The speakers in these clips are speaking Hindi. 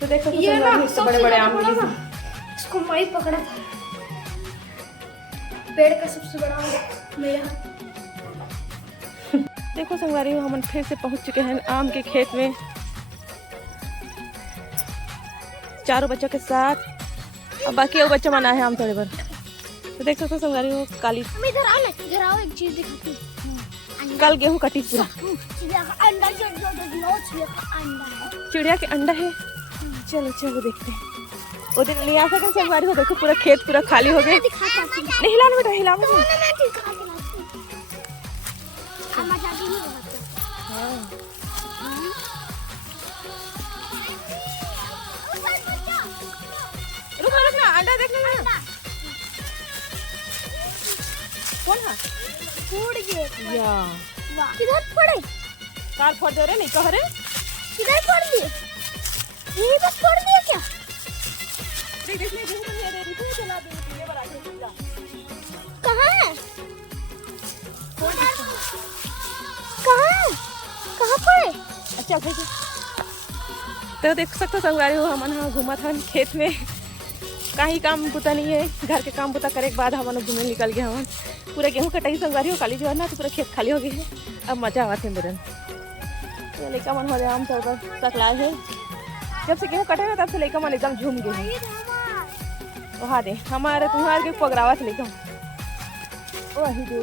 तो देखो ये ना इससे बड़े बड़े आम मिले थे। इसको मैं ही पकड़ा था। पेड़ का सबसे बड़ा आम मेरा। देखो संगवारी हो हम फिर से पहुंच चुके हैं आम के खेत में, चारों बच्चों के साथ। अब बाकी वो बच्चा मना है आम तोड़े पर। तो देख सकते हो संगवारी हो काली इधर आओ ना, इधर आओ, एक चीज दिखाती हूँ। कल गेहूं कटी पूरा। चिड़िया का अंडा, जो चिड़िया का अंडा है। चिड़िया के अंडा है। चलो चलो देखते हैं। वो दिन नहीं आ सके संगवारी हो, देखो पूरा खेत पूरा खाली हो गया। नहीं हिलाना बेटा, हिलाना नहीं। रुक ना, अंडा देखने ना। कौन है? फूट गए या किधर पड़े? कार फोड़ दे रहे नहीं कह रहे। किधर पड़ दिए? यही बस पड़ दिया क्या? देख देख नहीं नहीं दे रही थी, चला दे पीले पर आके जा। कहाँ है? कहाँ है? कहाँ पड़े? अच्छा अच्छा। तो देख सकते हो संगवारी हो हमन यहाँ घूमा था खेत में। कहीं काम बुता नहीं है, घर के काम बुता करे के बाद हम घूमने निकल गए। हम पूरा गेहूं कटाई संगवारी हो काली जो है ना, तो पूरा खेत खाली हो गए है। अब मजा आवा थे मेरे लड़का मन हो आम तौर पर सकलाए है। जब से गेहूं कटे ना तब से लड़का मन एकदम झूम गए हैं। वहाँ दे हमारे तुम्हारे के पगरावा थे लड़का वही दे।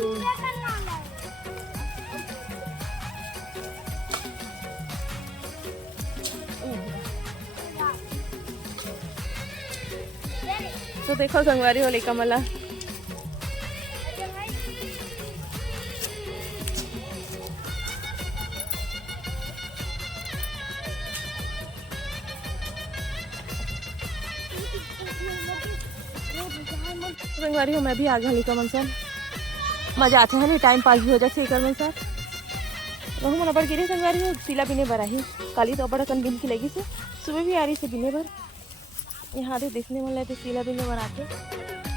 तो देखो संगवारी हो लड़का मला संगवारी हो मैं भी आ गया लड़का मन सर। मजा आते है ना, टाइम पास भी हो जाते एक मन सर। वह मन बड़ गिरे संगवारी हो सीला बिने भरा ही काली तो बड़ा कन दिन की लगी से सुबह भी आ रही से बिने भर। यहाँ दे देखने मन लगे सीला बिने भर आके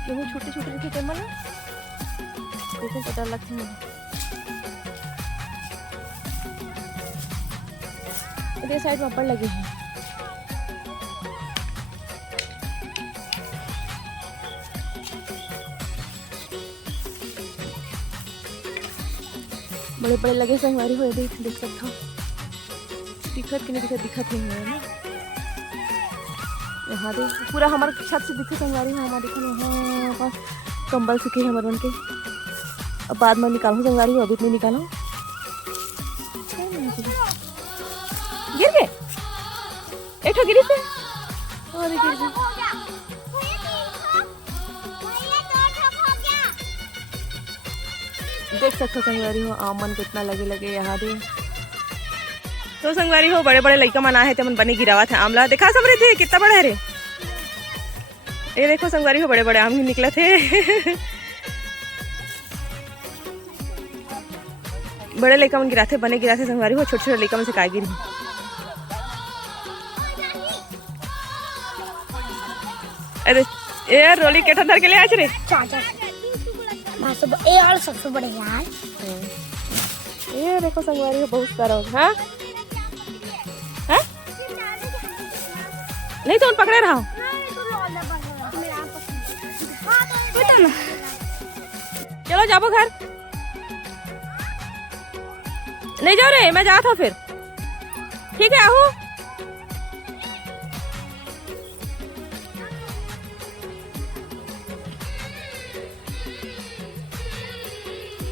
गेहूँ छोटे छोटे रखे थे मन देखो तो डर लगते मुझे। इधर साइड में पड़ लगे हैं। बड़े बड़े लगे संगवारी हो देख सकता हूँ। दिखत कि नहीं दिखत, दिखत नहीं है ना। यहाँ दे पूरा हमारे छत से दिखे संगवारी हो। हमारे यहाँ कंबल सूखे हैं हमारे उनके। अब बाद में निकालूँ संगवारी हो, अभी नहीं निकालो। गिर गए एक गिरी से और गिर गए। देख सकते हो संगवारी हो आम मन कितना लगे लगे यहाँ दे। तो संगवारी हो बड़े बड़े लड़का मन आए थे मन बनी गिरावा थे आमला देखा सब रहे थे कितना बड़ा है रे। ये देखो संगवारी हो बड़े बड़े आम निकले थे। बड़े लड़का मन गिराते बने गिराते संगवारी हो, छोटे छोटे लड़का मन से का गिरी। अरे ये रोली केठा धर के ले आज रे चाचा ये और सबसे बड़े यार। ये देखो संगवारी हो बहुत सारा हाँ हाँ नहीं तो उन पकड़े रहा हूँ। चलो जाओ घर। नहीं जाओ रे मैं जाता हूँ फिर। ठीक है आहू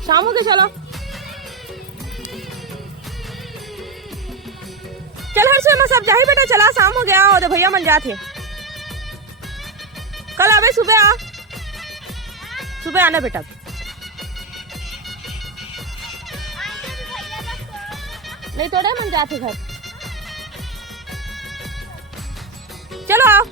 शाम हो गई। चलो चल हर से मैं सब जाही बेटा चला शाम हो गया। और भैया मन जाते कल आवे सुबह आ, सुबह आना बेटा। नहीं तो मन जाते घर। चलो आओ।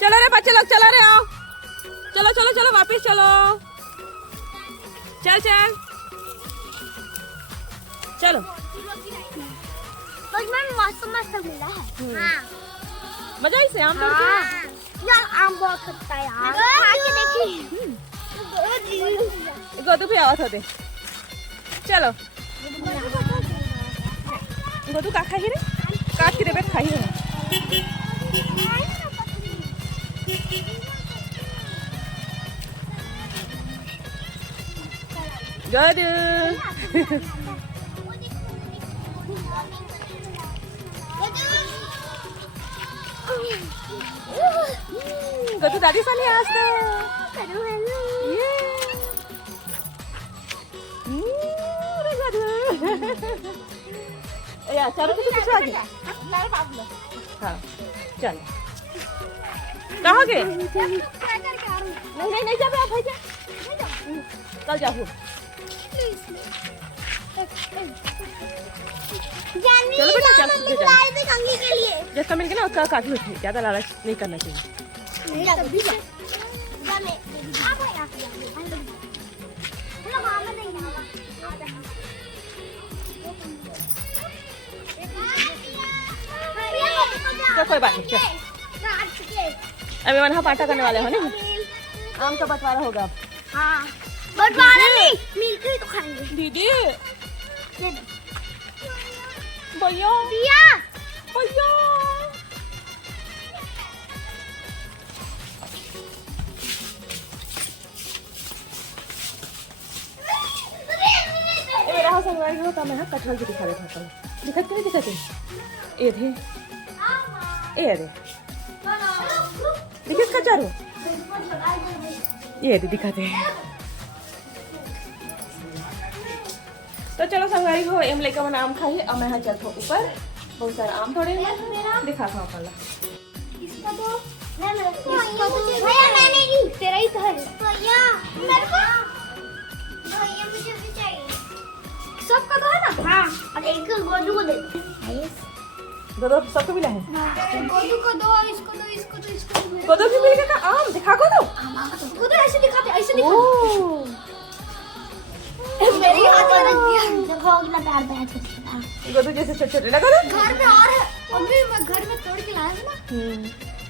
चलो रे बच्चे लोग, चलो रे, आओ, चलो चलो चलो वापिस चलो, चल चल चलो। में मस्त मस्त मिला है। हाँ। मजा ही से आम तोड़ हाँ। यार आम बहुत खट्टा है यार। खा के देखिए। गोदू भी आवत होते। चलो गोदू का खाई रे, काट के देबे खाई रे। गोदू गोदू दादी साली आज तो हेलो हेलो। ये रे गोदू या चलो तो कुछ आगे। हाँ चल कहाँ गए? नहीं जा भाई जा, कल जाओ। चलो बेटा चल के लिए जिसका मिल गया ना उसका काट लो, ज्यादा लालच नहीं करना चाहिए। तो कोई बात नहीं, चल अभी मन पाटा करने वाले हो ना, आम का बंटवारा होगा अब। हाँ बंटवारा नहीं, मिलकर ही तो खाएंगे। दीदी भैया दिया भैया मेरा हाथ संगवारी हो काम है, कटहल की दिखा देता हूँ। दिखाते नहीं दिखाते ये थे ये रे देखिए इसका चारो ये दिखाते हैं। तो चलो संगवारी हो एम लेकर मन आम खाइए। अब मैं चलता हूँ ऊपर, बहुत सारा आम थोड़े दिखा था पहला। इसका तो भैया मैंने नहीं, तेरा ही तो है भैया। मेरे को भैया मुझे भी चाहिए। सबका तो है ना? हाँ। और एक गोदू को दे। दो सबको मिला है। गोदू को दो, इसको दो, इसको दो, इसको दो। गोदू भी मिल गया आम, दिखा गोदू। गोदू ऐसे दिखाते, ऐसे दिखाते। मेरे हाथ में रख दिया। देखो कितना प्यार बैठ के। गोदू जैसे छोटे छोटे लगा ना। घर में और है, अभी मैं घर में तोड़ के लाया था ना।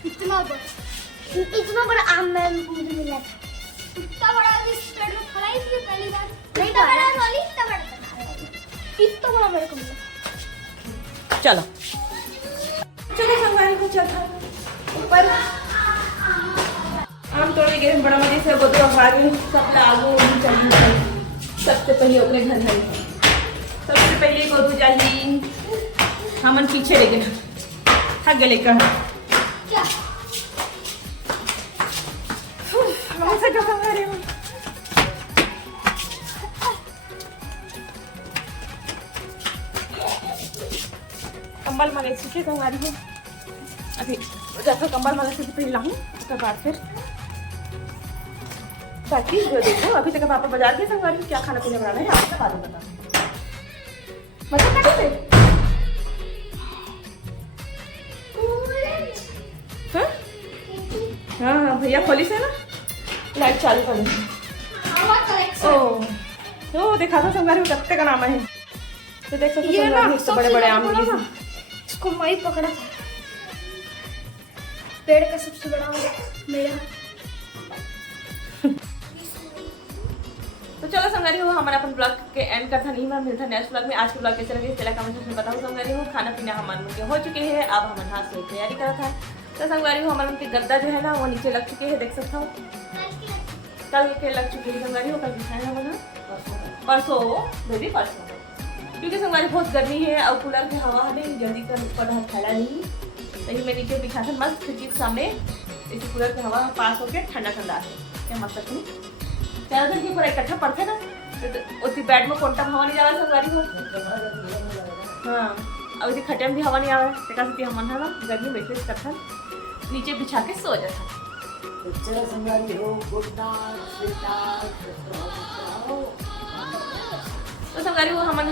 इतना बड़ा आम में मुझे मिला था। इतना बड़ा इस पेड़ में फला ही थी पहली बार। नहीं तो बड़ा वाली, इतना बड़ा मेरे को मिला। चलो चलो संगवारी को चलता ऊपर। आम तोड़ के गए बड़ा मजे से। गोदू भागी सब आलू चाहिए। सबसे पहले अपने घर गए, सबसे पहले गोदू जाली हमन पीछे ले गए, थक गए लेकर। क्या हमेशा जो संगवारी हो कंबल मांगे सूखे कंगारी हो। अभी जैसा कंबल मांगे से पहले लाऊं, उसके बाद फिर बाकी जो देखो। अभी तक पापा बाजार के संगवारी क्या खाना पीना बनाना है आपसे बाद में बता। मतलब कैसे हाँ हाँ भैया खोली से ना लाइट चालू कर दी। ओ देखा था संगवारी में कत्ते का नाम है। तो देख सकते ये ना हो बड़े बड़े आम लिए। इसको मैं ही पकड़ा था। पेड़ का सबसे बड़ा आम मेरा। तो चलो संगवारी हो हमारा अपन ब्लॉग के एंड करता नहीं मैं मिलता नेक्स्ट ब्लॉग में। आज के ब्लॉग कैसे लगे चला कमेंट सेक्शन में बताओ। संगवारी हो खाना पीना हमारे हो चुके हैं, अब हम हाथ से तैयारी करा था। तो संगवारी हो हमारे उनके गद्दा जो है ना वो नीचे लग चुके हैं, देख सकता हूँ कल के लग चुके हैं। संगवारी हो कल बिछाए हैं बना परसों बेबी परसों, क्योंकि संगवारी बहुत गर्मी है और कूलर की हवा हमें जल्दी कर ऊपर फैला नहीं। तभी मैं नीचे बिछा था मस्त खिड़की के सामने, इस कूलर की हवा पास होकर ठंडा ठंडा है क्या मस्त नहीं। ज़्यादा दिन की पूरा इकट्ठा पड़ते ना तो उसी बेड में कोंटा हवा नहीं जा रहा संगवारी हो। हाँ अब इसी खटे में भी हवा नहीं आ रहा है, सकती हम है ना गर्मी बैठे कट्ठा नीचे बिछा के सो जाता। तो संगवारी वो हमन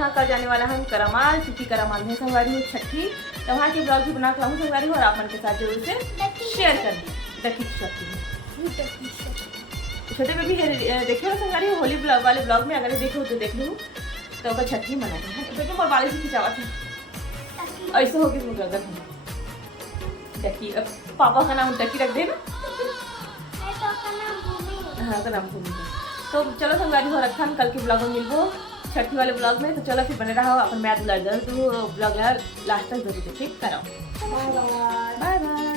हाँ कल जाने वाला हम करमाल, क्योंकि करमाल में संगवारी छठी तो वहाँ के ब्लॉग भी बना के लाऊँ संगवारी हो और आप मन के साथ जरूर से शेयर कर दी। छोटे बेबी है देखिए ना संगवारी होली ब्लॉग वाले ब्लॉग में अगर देखो तो देख लूँ तो ओकर छठी मना के देखो मोर बाली से खिंचावा था ऐसे हो गई मुझे अगर टकी अब पापा का नाम टकी रख देना। हाँ तो नाम भूमि है। तो चलो संगवारी हो रखा हम कल के ब्लॉग में मिलबो छठी वाले ब्लॉग में। तो चलो फिर बने रहो अपन मैथ ब्लॉग लास्ट तक जरूर देखिए कराओ। Bye bye.